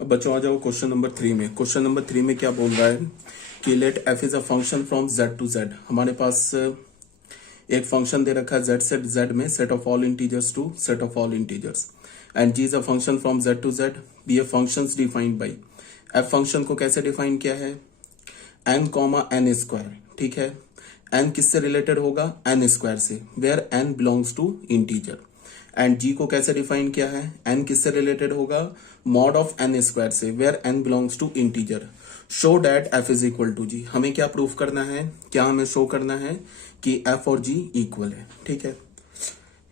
अब बच्चों आ जाओ क्वेश्चन नंबर 3 में। क्वेश्चन नंबर 3 में क्या बोल रहा है कि let F is a function from Z to Z. हमारे पास एक फंक्शन दे रखा है जेड से जेड में, set of all integers to set of all integers, and G is a function from Z to Z. Be A functions defined by. F function को कैसे define किया है, एन कॉमा एन स्क्वायर। ठीक है, n किससे related होगा, n square से, where n belongs to integer. And g को कैसे डिफाइन किया है, एन किससे रिलेटेड होगा, मॉड ऑफ एन स्क्वायर से, where n belongs to integer. Show that f is equal to g. हमें क्या प्रूफ करना है, क्या हमें शो करना है कि एफ और जी इक्वल है। ठीक है,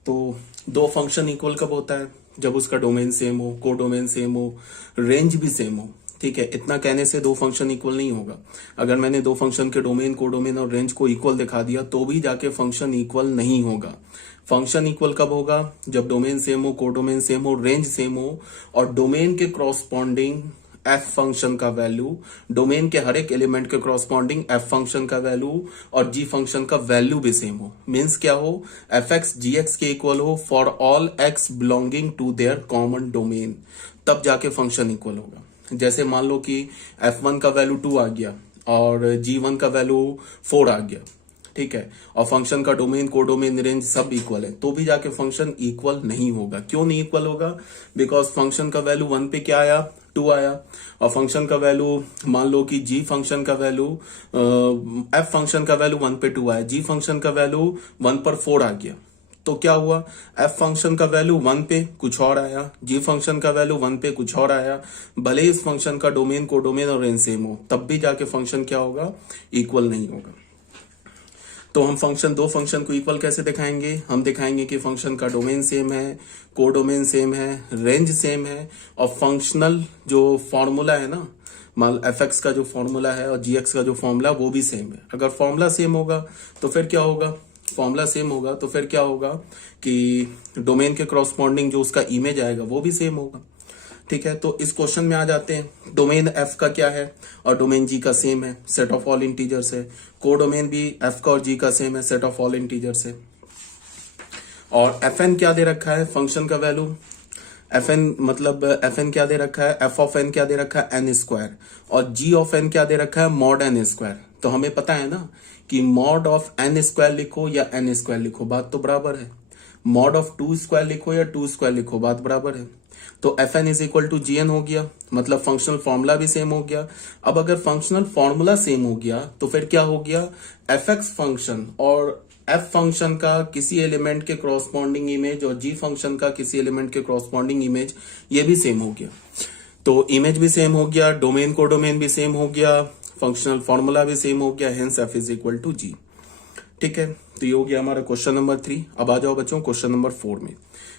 तो दो फंक्शन इक्वल कब होता है, जब उसका डोमेन सेम हो, को डोमेन सेम हो, रेंज भी सेम हो। ठीक है, इतना कहने से दो फंक्शन इक्वल नहीं होगा। अगर मैंने दो फंक्शन के डोमेन, को डोमेन और रेंज को इक्वल दिखा दिया तो भी जाके फंक्शन इक्वल नहीं होगा। फंक्शन इक्वल कब होगा, जब डोमेन सेम हो, को डोमेन सेम हो, रेंज सेम हो, और डोमेन के क्रॉसपॉन्डिंग एफ फंक्शन का वैल्यू, डोमेन के हर एक एलिमेंट के क्रॉसपॉन्डिंग एफ फंक्शन का वैल्यू और जी फंक्शन का वैल्यू भी सेम हो। मीन्स क्या हो, एफ एक्स जी एक्स के इक्वल हो for all X belonging to their common domain, तब जाके फंक्शन इक्वल होगा। जैसे मान लो कि f1 का वैल्यू 2 आ गया और g1 का वैल्यू 4 आ गया। ठीक है, और फंक्शन का डोमेन, को डोमेन, रेंज सब इक्वल है, तो भी जाके फंक्शन इक्वल नहीं होगा। क्यों नहीं इक्वल होगा, बिकॉज फंक्शन का वैल्यू 1 पे क्या आया, 2 आया, और फंक्शन का वैल्यू, मान लो कि g फंक्शन का वैल्यू, f फंक्शन का वैल्यू 1 पे 2 आया, g फंक्शन का वैल्यू 1 पर 4 आ गया। तो क्या हुआ, f फंक्शन का वैल्यू 1 पे कुछ और आया, g फंक्शन का वैल्यू 1 पे कुछ और आया। भले इस फंक्शन का डोमेन, को डोमेन और रेंज सेम हो, तब भी जाके फंक्शन क्या होगा, इक्वल नहीं होगा। तो हम फंक्शन, दो फंक्शन को इक्वल कैसे दिखाएंगे, हम दिखाएंगे कि फंक्शन का डोमेन सेम है, को डोमेन सेम है, रेंज सेम है, और फंक्शनल जो फॉर्मूला है ना, मान एफ एक्स का जो फॉर्मूला है और जी एक्स का जो फॉर्मूला वो भी सेम है। अगर फॉर्मूला सेम होगा तो फिर क्या होगा, फॉर्मूला सेम होगा तो फिर क्या होगा कि डोमेन के क्रॉसपॉन्डिंग जो उसका इमेज आएगा वो भी सेम होगा। ठीक है, तो इस क्वेश्चन में आ जाते हैं। डोमेन एफ का क्या है और डोमेन जी का सेम है, सेट ऑफ ऑल इंटीजर्स है। को डोमेन भी एफ का और जी का सेम है, सेट ऑफ ऑल इंटीजर्स है। और एफ एन क्या दे रखा है, फंक्शन का वैल्यू, एफ एन मतलब एफ एन क्या दे रखा है, एफ ऑफ एन क्या दे रखा है, एन स्क्वायर, और जी ऑफ एन क्या दे रखा है, मॉड एन स्क्वायर। तो हमें पता है ना कि मॉड ऑफ एन स्क्वायर लिखो या एन स्क्वायर लिखो, बात तो बराबर है। मॉड ऑफ 2 स्क्वायर लिखो या 2 स्क्वायर लिखो, बात बराबर है। तो F N is equal to G N हो गया, मतलब फंक्शनल फॉर्मूला भी सेम हो गया। अब अगर फंक्शनल फॉर्मूला सेम हो गया तो फिर क्या हो गया, एफ एक्स फंक्शन और एफ फंक्शन का किसी एलिमेंट के क्रॉसपॉन्डिंग इमेज और जी फंक्शन का किसी एलिमेंट के क्रॉसपॉन्डिंग इमेज, ये भी सेम हो गया। तो इमेज भी सेम हो गया, डोमेन को डोमेन भी सेम हो गया, फंक्शनल फॉर्मूला भी सेम हो गया, hence f is equal to g. ठीक है, तो ये हो गया हमारा क्वेश्चन नंबर 3। अब आ जाओ बच्चों क्वेश्चन नंबर 4 में।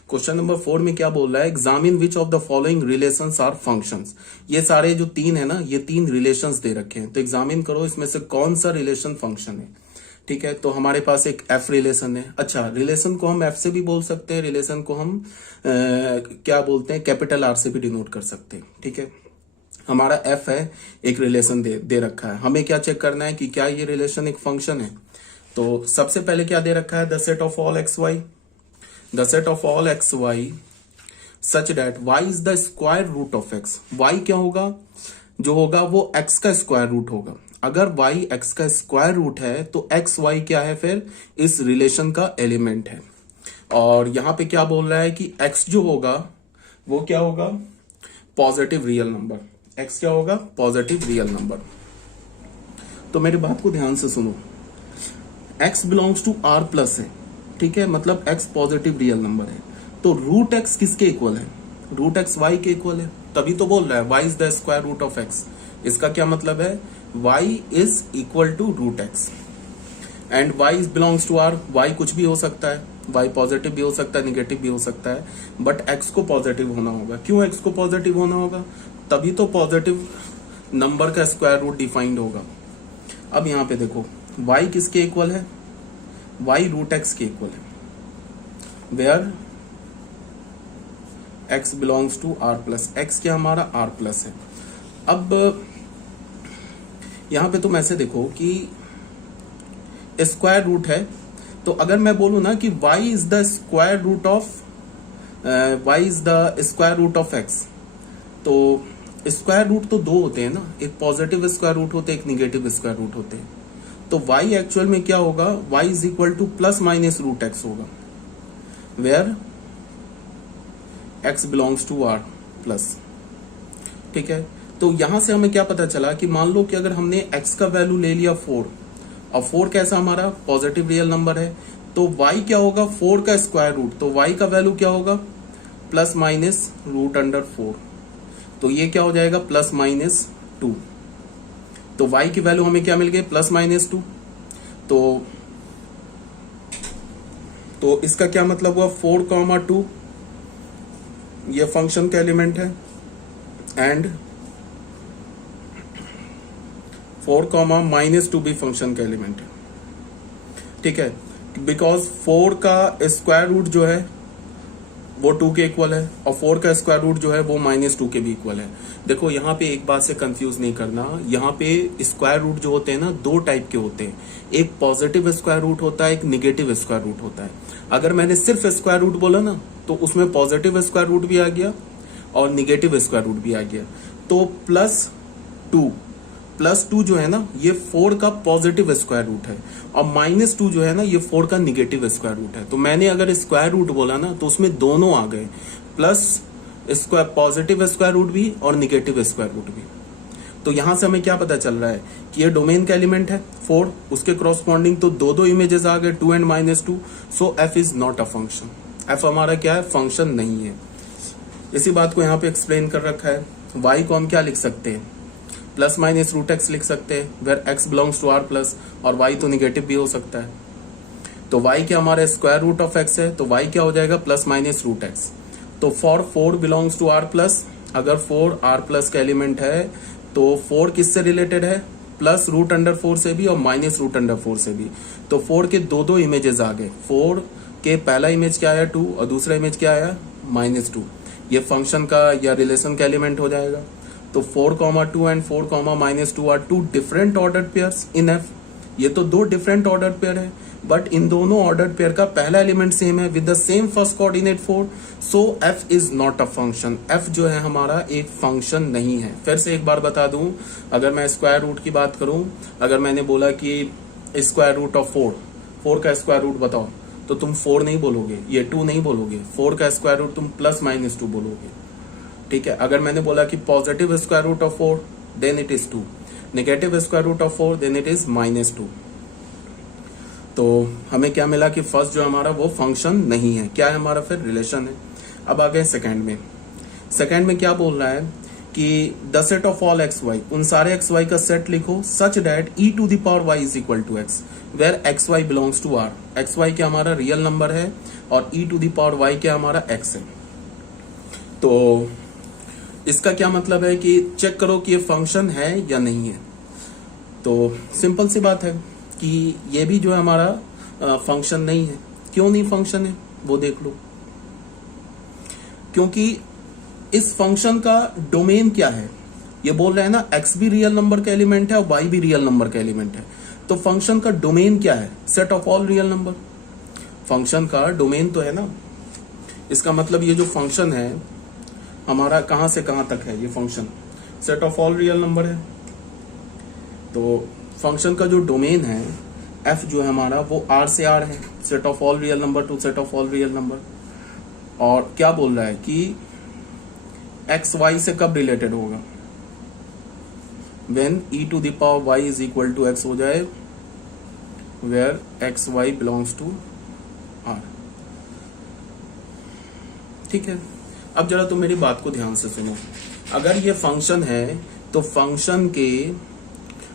क्वेश्चन नंबर 4 में क्या बोल रहा है, examine which of the following relations are functions. ये सारे जो 3 है ना, ये 3 रिलेशंस दे रखे हैं, तो एग्जामिन करो इसमें से कौन सा रिलेशन फंक्शन है। ठीक है, तो हमारे पास एक एफ रिलेशन है। अच्छा, रिलेशन को हम एफ से भी बोल सकते हैं, रिलेशन को हम क्या बोलते हैं, कैपिटल आर से भी डिनोट कर सकते हैं। ठीक है, हमारा एफ है, एक रिलेशन दे रखा है, हमें क्या चेक करना है कि क्या ये रिलेशन एक फंक्शन है। तो सबसे पहले क्या दे रखा है, the set of all x Y, the set of all x Y such that Y is the square root of X. Y क्या होगा, जो होगा वो एक्स का स्क्वायर रूट होगा। अगर वाई एक्स का स्क्वायर रूट है तो एक्स वाई क्या है, फिर इस रिलेशन का एलिमेंट है। और यहां पे क्या बोल रहा है कि एक्स जो होगा वो क्या होगा, पॉजिटिव रियल नंबर। एक्स क्या होगा, पॉजिटिव रियल नंबर। तो मेरी बात को ध्यान से सुनो, x belongs to r plus है। ठीक है, मतलब x पॉजिटिव रियल नंबर है, तो रूट x किसके इक्वल है, रूट x y के इक्वल है। तभी तो बोल रहा है y is the square root of x। इसका क्या मतलब है, y is equal to root x and y is belongs to r। y कुछ भी हो सकता है, y पॉजिटिव भी हो सकता है, निगेटिव भी हो सकता है, बट x को पॉजिटिव होना होगा। क्यों x को पॉजिटिव होना होगा, तभी तो पॉजिटिव नंबर का स्क्वायर रूट डिफाइंड होगा। अब यहां पे देखो, y किसके इक्वल है, y रूट x के इक्वल है, where x belongs to r plus. x क्या हमारा r प्लस है। अब यहां पे तुम ऐसे देखो कि स्क्वायर रूट है, तो अगर मैं बोलूं ना कि y is the square root of y is the square root of x, तो स्क्वायर रूट तो दो होते हैं ना, एक पॉजिटिव स्क्वायर रूट होते हैं, एक निगेटिव स्क्वायर रूट होते हैं। तो y एक्चुअल में क्या होगा, y is equal to plus minus root x होगा, where x belongs to r plus. ठीक है, तो यहां से हमें क्या पता चला कि मान लो कि अगर हमने x का वैल्यू ले लिया 4, और 4 कैसा हमारा पॉजिटिव रियल नंबर है, तो y क्या होगा 4 का स्क्वायर रूट, तो y का वैल्यू क्या होगा प्लस माइनस रूट अंडर 4, तो ये क्या हो जाएगा प्लस माइनस 2। तो y की वैल्यू हमें क्या मिल गई प्लस माइनस 2। तो इसका क्या मतलब हुआ 4,2 ये फंक्शन का एलिमेंट है, एंड 4,-2 भी फंक्शन का एलिमेंट है। ठीक है, बिकॉज 4 का स्क्वायर रूट जो है वो 2 के इक्वल है, और 4 का स्क्वायर रूट जो है वो -2 के भी इक्वल है। देखो यहाँ पे एक बात से कंफ्यूज नहीं करना, यहाँ पे स्क्वायर रूट जो होते हैं ना दो टाइप के होते हैं, एक पॉजिटिव स्क्वायर रूट होता है, एक निगेटिव स्क्वायर रूट होता है। अगर मैंने सिर्फ स्क्वायर रूट बोला ना तो उसमें पॉजिटिव स्क्वायर रूट भी आ गया और निगेटिव स्क्वायर रूट भी आ गया। तो +2 जो है ना ये 4 का पॉजिटिव स्क्वायर रूट है, और -2 जो है ना ये 4 का निगेटिव स्क्वायर रूट है। तो मैंने अगर स्क्वायर रूट बोला ना तो उसमें दोनों आ गए, plus square positive square root भी और निगेटिव स्क्वायर रूट भी। तो यहां से हमें क्या पता चल रहा है कि ये डोमेन का एलिमेंट है 4, उसके क्रॉसपॉन्डिंग तो दो इमेजेस आ गए 2 and -2। So f is not a function, f हमारा क्या है फंक्शन नहीं है। इसी बात को यहाँ पे एक्सप्लेन कर रखा है। y को हम क्या लिख सकते हैं प्लस माइनस रूट एक्स लिख सकते हैं, where x belongs to r plus, और y तो निगेटिव भी हो सकता है। तो y क्या हमारा स्क्वायर रूट ऑफ x है, तो y क्या हो जाएगा प्लस माइनस रूट एक्स। तो for 4 belongs to r plus, अगर 4 r प्लस का एलिमेंट है तो 4 किससे रिलेटेड है प्लस रूट अंडर 4 से भी और माइनस रूट अंडर 4 से भी। तो 4 के दो इमेजेस आ गए, 4 के पहला इमेज क्या आया 2 और दूसरा इमेज क्या आया -2। ये फंक्शन का या रिलेशन का एलिमेंट हो जाएगा। तो 4,2 and 4,-2 are two different ordered pairs in f। ये तो दो डिफरेंट ऑर्डर्ड पेयर है, बट इन दोनों ऑर्डर्ड पेयर का पहला एलिमेंट सेम है with the same first coordinate 4। So f is not a function, f जो है हमारा एक फंक्शन नहीं है। फिर से एक बार बता दूं, अगर मैं स्क्वायर रूट की बात करूं, अगर मैंने बोला कि स्क्वायर रूट ऑफ 4 का स्क्वायर रूट बताओ, तो तुम 4 नहीं बोलोगे, ये 2 नहीं बोलोगे, 4 का स्क्वायर रूट तुम +-2 बोलोगे। ठीक है, अगर मैंने बोला कि positive square root of 4 then it is 2, negative square root of 4 then it is -2। तो हमें क्या मिला कि फर्स्ट जो हमारा वो फंक्शन नहीं है, क्या है हमारा फिर रिलेशन है। अब आ गए सेकेंड में। सेकेंड में क्या बोल रहा है कि the set of all x Y, उन सारे एक्स वाई का सेट लिखो such that e⁻y is equal to x, where x Y belongs to r। X Y क्या हमारा रियल नंबर है और e⁻y क्या हमारा x है। तो इसका क्या मतलब है कि चेक करो कि ये फंक्शन है या नहीं है। तो सिंपल सी बात है कि ये भी जो है हमारा फंक्शन नहीं है। क्यों नहीं फंक्शन है वो देख लो, क्योंकि इस फंक्शन का डोमेन क्या है, ये बोल रहा है ना x भी रियल नंबर का एलिमेंट है और y भी रियल नंबर का एलिमेंट है। तो फंक्शन का डोमेन क्या है, set of all real number. Function का डोमेन तो है ना, इसका मतलब ये जो फंक्शन है हमारा कहां से कहां तक है, ये function set of all real number है। तो फंक्शन का जो डोमेन है f जो है हमारा वो r से r है, set of all real number two set of all real number. और क्या बोल रहा है कि x y से कब रिलेटेड होगा, when e⁻y is equal to x हो जाए, where x Y belongs to r। ठीक है, अब जरा तुम मेरी बात को ध्यान से सुनो। अगर ये फंक्शन है तो फंक्शन के,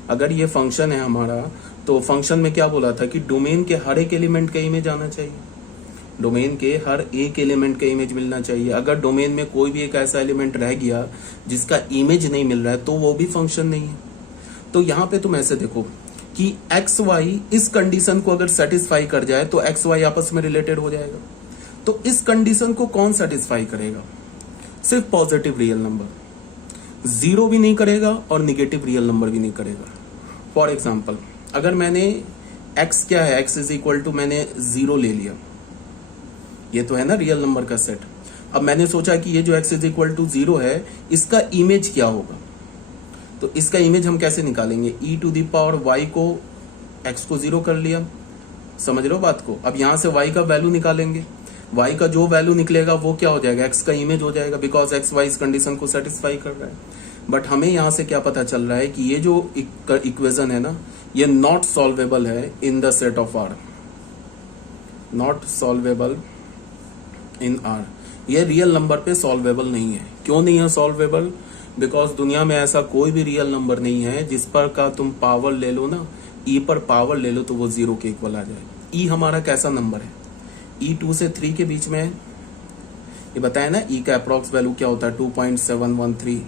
अगर ये फंक्शन है हमारा तो फंक्शन में क्या बोला था कि डोमेन के हर एक एलिमेंट का इमेज आना चाहिए, डोमेन के हर एक एलिमेंट का इमेज मिलना चाहिए। अगर डोमेन में कोई भी एक ऐसा एलिमेंट रह गया जिसका इमेज नहीं मिल रहा है तो वो भी फंक्शन नहीं है। तो यहाँ पे तुम ऐसे देखो कि एक्स वाई इस कंडीशन को अगर सेटिस्फाई कर जाए तो एक्स वाई आपस में रिलेटेड हो जाएगा। तो इस कंडीशन को कौन सेटिस्फाई करेगा, सिर्फ पॉजिटिव रियल नंबर, जीरो भी नहीं करेगा और निगेटिव रियल नंबर भी नहीं करेगा। फॉर एग्जाम्पल अगर मैंने x क्या है, x इज इक्वल टू मैंने 0 ले लिया, ये तो है ना रियल नंबर का सेट, अब मैंने सोचा कि ये जो x इज इक्वल टू 0 है, इसका इमेज क्या होगा, तो इसका इमेज हम कैसे निकालेंगे, ई टू द पावर y को x को 0 कर लिया, समझ रहे हो बात को। अब यहां से y का वैल्यू निकालेंगे, y का जो वैल्यू निकलेगा वो क्या हो जाएगा, x का इमेज हो जाएगा, बिकॉज x y इस कंडीशन को सेटिस्फाई कर रहा है। बट हमें यहां से क्या पता चल रहा है कि ये जो इक्वेशन है ना, ये नॉट सॉल्वेबल है in the set of R, not solvable in R। ये रियल नंबर पे सॉल्वेबल नहीं है। क्यों नहीं है सॉल्वेबल, बिकॉज दुनिया में ऐसा कोई भी रियल नंबर नहीं है जिस पर का तुम पावर ले लो ना, ई पर पावर ले लो तो वो 0 के इक्वल आ जाए। ई हमारा कैसा नंबर है, ई 2 से 3 के बीच में है, ये बताया ना, ई का अप्रॉक्स वैल्यू क्या होता है 2.713,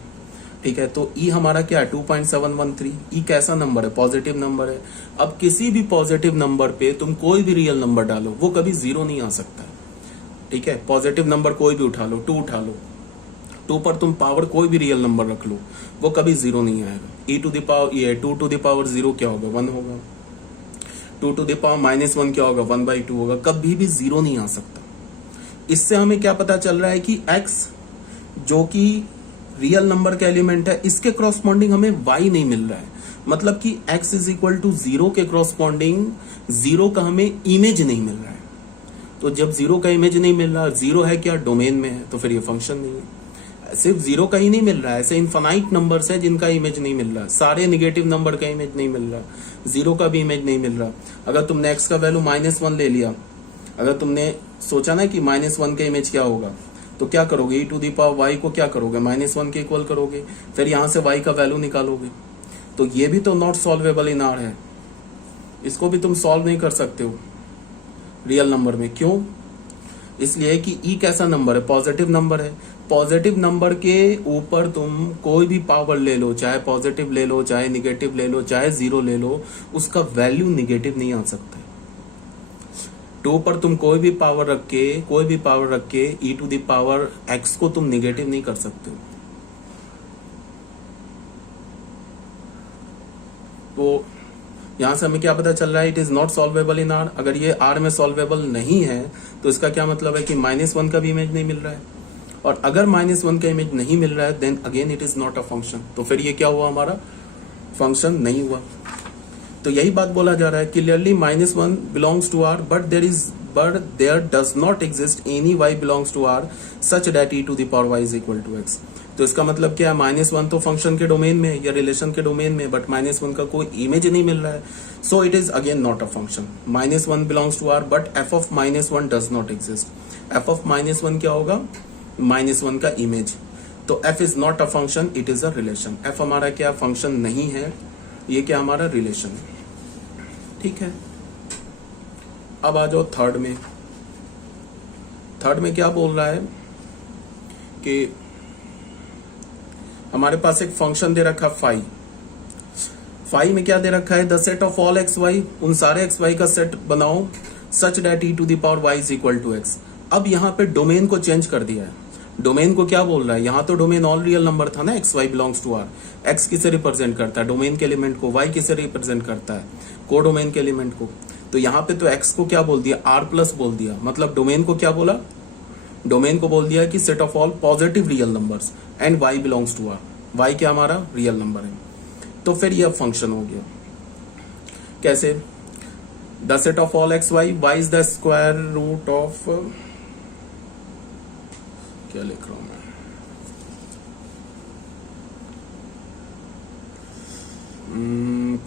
ठीक है। तो ई हमारा क्या है 2.713। ई कैसा नंबर है, पॉजिटिव नंबर है। अब किसी भी पॉजिटिव नंबर पे तुम कोई भी रियल नंबर डालो, वो कभी 0 नहीं आ सकता है, ठीक है। पॉजिटिव नंबर कोई भी उठा लो, 2 उठा लो, 2 पर तुम पावर कोई भी रियल नंबर रख लो, वो कभी 0 नहीं आएगा। ई टू द पावर, ये 2 टू द पावर 0 क्या होगा, 1 होगा। 2 टू द पावर -1 क्या होगा, 1/2 होगा, कभी भी 0 नहीं आ सकता। इससे हमें क्या पता चल रहा है कि x जो कि रियल नंबर का एलिमेंट है, इसके क्रॉसपॉन्डिंग हमें y नहीं मिल रहा है। मतलब कि x इज इक्वल टू 0 के क्रॉसपॉन्डिंग 0 का हमें इमेज नहीं मिल रहा है। तो जब 0 का इमेज नहीं मिल रहा, 0 है क्या, डोमेन में है, तो फिर ये फंक्शन नहीं है। सिर्फ 0 का ही नहीं मिल रहा है, ऐसे इनफाइनाइट नंबर्स है जिनका इमेज नहीं मिल रहा, सारे निगेटिव नंबर का इमेज नहीं मिल रहा, 0 का भी इमेज नहीं मिल रहा। अगर तुमने x का वैल्यू -1 ले लिया, अगर तुमने सोचा ना कि -1 का इमेज क्या होगा, तो क्या करोगे, ई टू दी पावर y को क्या करोगे, -1 के इक्वल करोगे, फिर यहां से y का वैल्यू निकालोगे। तो ये भी तो नॉट सॉल्वेबल इन R है, इसको भी तुम सॉल्व नहीं कर सकते हो रियल नंबर में। क्यों, इसलिए कि ई कैसा नंबर है, पॉजिटिव नंबर है। पॉजिटिव नंबर के ऊपर तुम कोई भी पावर ले लो, चाहे पॉजिटिव ले लो, चाहे निगेटिव ले लो, चाहे 0 ले लो, उसका वैल्यू निगेटिव नहीं आ सकता। 2 पर तुम कोई भी पावर रख के ई टू द पावर x को तुम निगेटिव नहीं कर सकते। तो यहां से हमें क्या पता चल रहा है, it is not solvable in R। अगर ये R में सॉल्वेबल नहीं है तो इसका क्या मतलब है कि -1 का भी इमेज नहीं मिल रहा है, और अगर -1 का इमेज नहीं मिल रहा है then again it is not a function. तो फिर ये क्या हुआ, हमारा फंक्शन नहीं हुआ। तो यही बात बोला जा रहा है, clearly -1 belongs to R, but there does not exist any y belongs to R such that e to the power y is equal to x। तो इसका मतलब क्या है, -1 तो फंक्शन के डोमेन में या रिलेशन के डोमेन में, बट -1 का कोई इमेज नहीं मिल रहा है, so it is again not a function. -1 belongs to R but f of -1 does not exist. f of -1 क्या होगा, -1 का इमेज। तो f is not a function, it is a relation. f हमारा क्या फंक्शन नहीं है, ये क्या हमारा रिलेशन है, ठीक है। अब आ जाओ थर्ड में। थर्ड में क्या बोल रहा है कि हमारे पास एक फंक्शन दे रखा फाई। फाई में क्या दे रखा है, the set of all x Y, उन सारे एक्स वाई का सेट बनाओ such that e to the power y is equal to x. अब यहाँ पे डोमेन को चेंज कर दिया है। डोमेन को क्या बोल रहा है, यहाँ तो डोमेन ऑल रियल नंबर था ना, x Y belongs to R. X किसे रिप्रेजेंट करता है, डोमेन के एलिमेंट को। वाई किसे रिप्रेजेंट करता है, को डोमेन के एलिमेंट को। तो यहाँ पे तो एक्स को क्या बोल दिया, आर प्लस बोल दिया। मतलब डोमेन को क्या बोला, डोमेन को बोल दिया कि set of all positive real numbers and y belongs to R. Y क्या हमारा रियल नंबर है। तो फिर यह फंक्शन हो गया कैसे, the set of all x y, y is the square root of, क्या लिख रहा हूं मैं,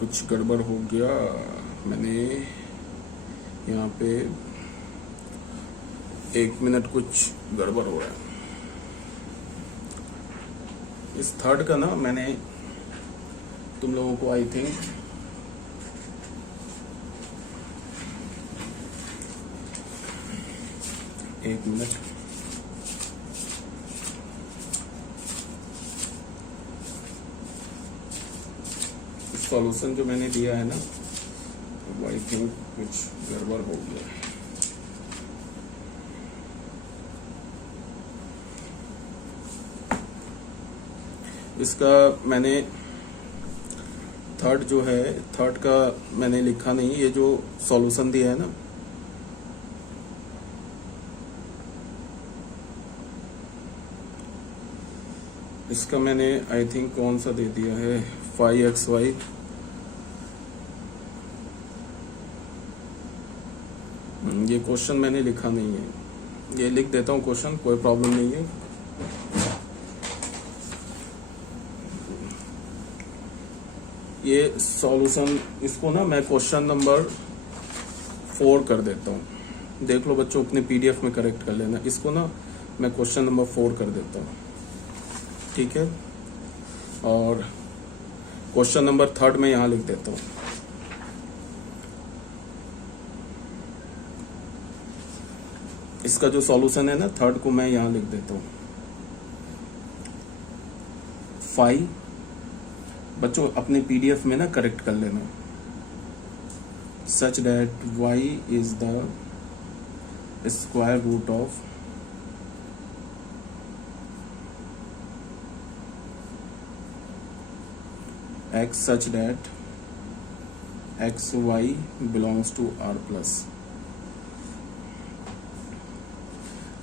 कुछ गड़बड़ हो गया, मैंने यहाँ पे 1 मिनट, कुछ गड़बड़ हो रहा है। इस थर्ड का ना मैंने तुम लोगों को आई थिंक एक मिनट, सॉल्यूशन जो मैंने दिया है ना, वो आई थिंक कुछ गड़बड़ हो गया। इसका मैंने थर्ड जो है, थर्ड का मैंने लिखा नहीं, ये जो सॉल्यूशन दिया है ना, इसका मैंने आई थिंक कौन सा दे दिया है 5xy, ये क्वेश्चन मैंने लिखा नहीं है, ये लिख देता हूँ क्वेश्चन, कोई प्रॉब्लम नहीं है। ये सॉल्यूशन, इसको ना मैं क्वेश्चन नंबर 4 कर देता हूँ, देख लो बच्चों अपने पीडीएफ में करेक्ट कर लेना। इसको ना मैं क्वेश्चन नंबर 4 कर देता हूँ, ठीक है। और क्वेश्चन नंबर 3 में यहाँ लिख देता हूँ। इसका जो सॉल्यूशन है ना 3 को मैं यहाँ लिख देता हूँ 5। बच्चों अपने पीडीएफ में ना करेक्ट कर लेना, such that y is the square root of x such that x y belongs to r plus।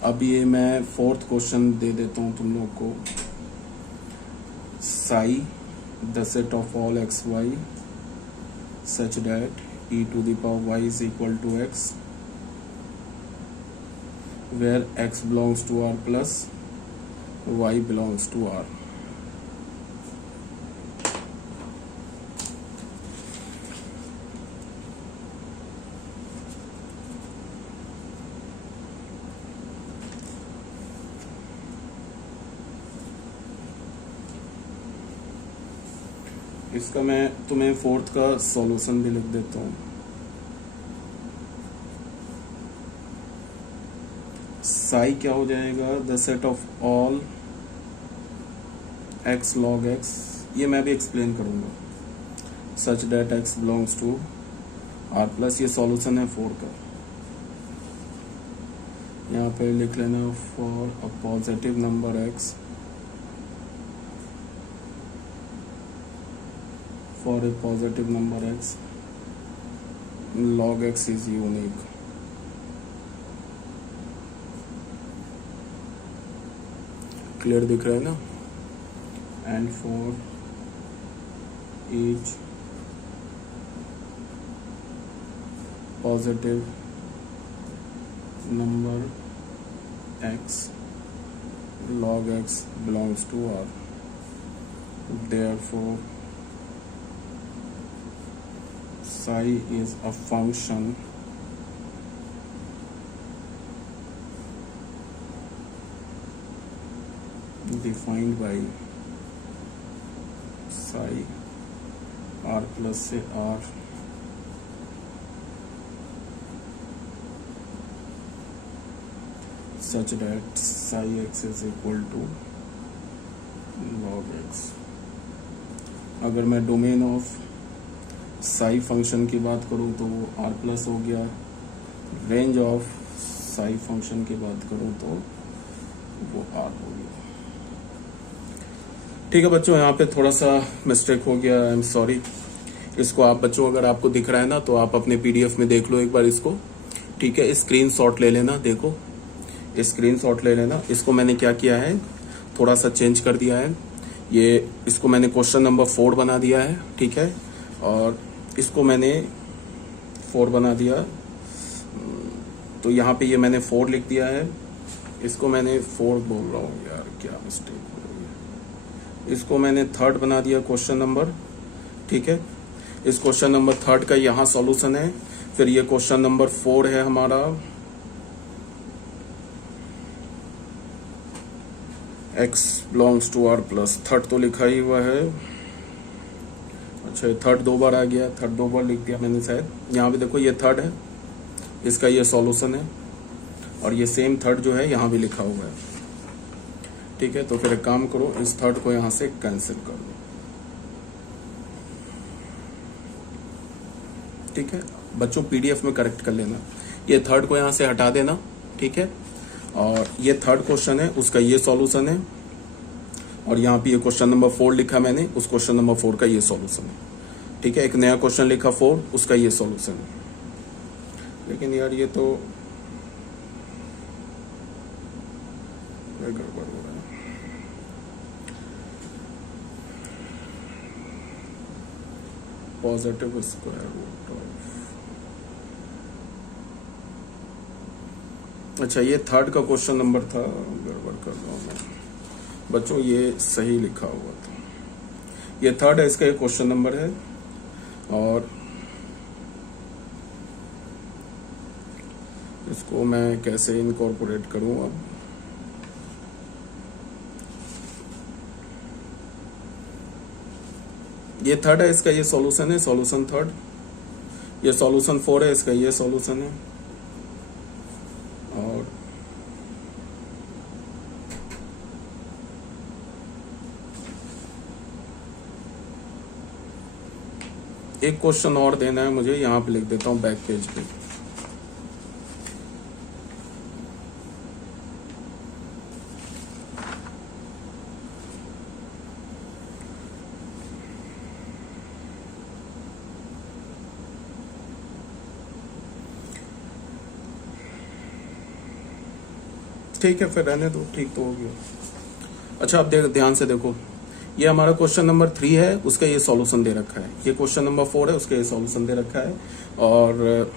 अब ये मैं 4th क्वेश्चन दे देता हूँ तुम लोग को। psi the set of all x y such that e to the power y is equal to x where x belongs to r plus y belongs to r। इसका मैं तुम्हें 4th का solution भी लिख देता हूँ। साई क्या हो जाएगा, the set of all x log x, ये मैं भी एक्सप्लेन करूंगा, such that x belongs to r plus, ये सॉल्यूशन है 4 का। यहाँ पे लिख लेना for a positive number x, for a positive number x log x is unique। Clear दिख रहा है ना। And for each positive number x log x belongs to r, therefore psi is a function defined by psi r plus से r such that psi x is equal to log x। अगर मैं domain of Sai function की बात करूँ तो वो r plus हो गया, रेंज ऑफ साई फंक्शन की बात करूँ तो वो r हो गया। ठीक है बच्चों, यहाँ पे थोड़ा सा मिस्टेक हो गया, आई एम सॉरी। इसको आप बच्चों अगर आपको दिख रहा है ना तो आप अपने पीडीएफ में देख लो एक बार इसको, ठीक है। स्क्रीनशॉट ले लेना, देखो स्क्रीनशॉट ले लेना। इसको मैंने क्या किया है, थोड़ा सा चेंज कर दिया है, ये इसको मैंने क्वेश्चन नंबर 4 बना दिया है, ठीक है। और इसको मैंने 4 बना दिया, तो यहाँ पे ये मैंने 4 लिख दिया है, इसको मैंने 4 बोल रहा हूँ यार, क्या मिस्टेक हो रही है। इसको मैंने 3rd बना दिया क्वेश्चन नंबर, ठीक है। इस क्वेश्चन नंबर 3rd का यहाँ सॉल्यूशन है। फिर ये क्वेश्चन नंबर 4 है हमारा, x belongs to r plus, 3rd तो लिखा ही हुआ है। अच्छा, 3rd 2 बार आ गया, 3rd 2 बार लिख दिया मैंने शायद। यहाँ पे देखो ये 3rd है, इसका ये सॉल्यूशन है, और ये सेम 3rd जो है यहाँ भी लिखा हुआ है, ठीक है। तो फिर एक काम करो, इस 3rd को यहाँ से कैंसिल कर दो, ठीक है। बच्चों पीडीएफ में करेक्ट कर लेना, ये 3rd को यहाँ से हटा देना, ठीक है। और ये 3rd क्वेश्चन है, उसका ये सॉल्यूशन है, और यहाँ पे ये क्वेश्चन नंबर 4 लिखा मैंने, उस क्वेश्चन नंबर 4 का ये सॉल्यूशन है, ठीक है। एक नया क्वेश्चन लिखा 4, उसका ये सॉल्यूशन है। लेकिन यार ये तो गड़बड़ हो रहा है। Positive square root of. अच्छा, ये थर्ड का क्वेश्चन नंबर था, गड़बड़ कर रहा हूँ मैं बच्चों, ये सही लिखा हुआ था। ये थर्ड है, इसका एक क्वेश्चन नंबर है। और इसको मैं कैसे इनकॉर्पोरेट करूँ अब। ये थर्ड है, इसका ये सॉल्यूशन है, सॉल्यूशन थर्ड। ये सॉल्यूशन 4 है, इसका ये सॉल्यूशन है। और एक क्वेश्चन और देना है मुझे, यहां पे लिख देता हूं बैक पेज पे। ठीक है, फिर रहने दो, ठीक तो हो गया। अच्छा, अब ध्यान से देखो, ये हमारा क्वेश्चन नंबर 3 है, उसका ये सॉल्यूशन दे रखा है। ये क्वेश्चन नंबर 4 है, उसका ये सॉल्यूशन दे रखा है। और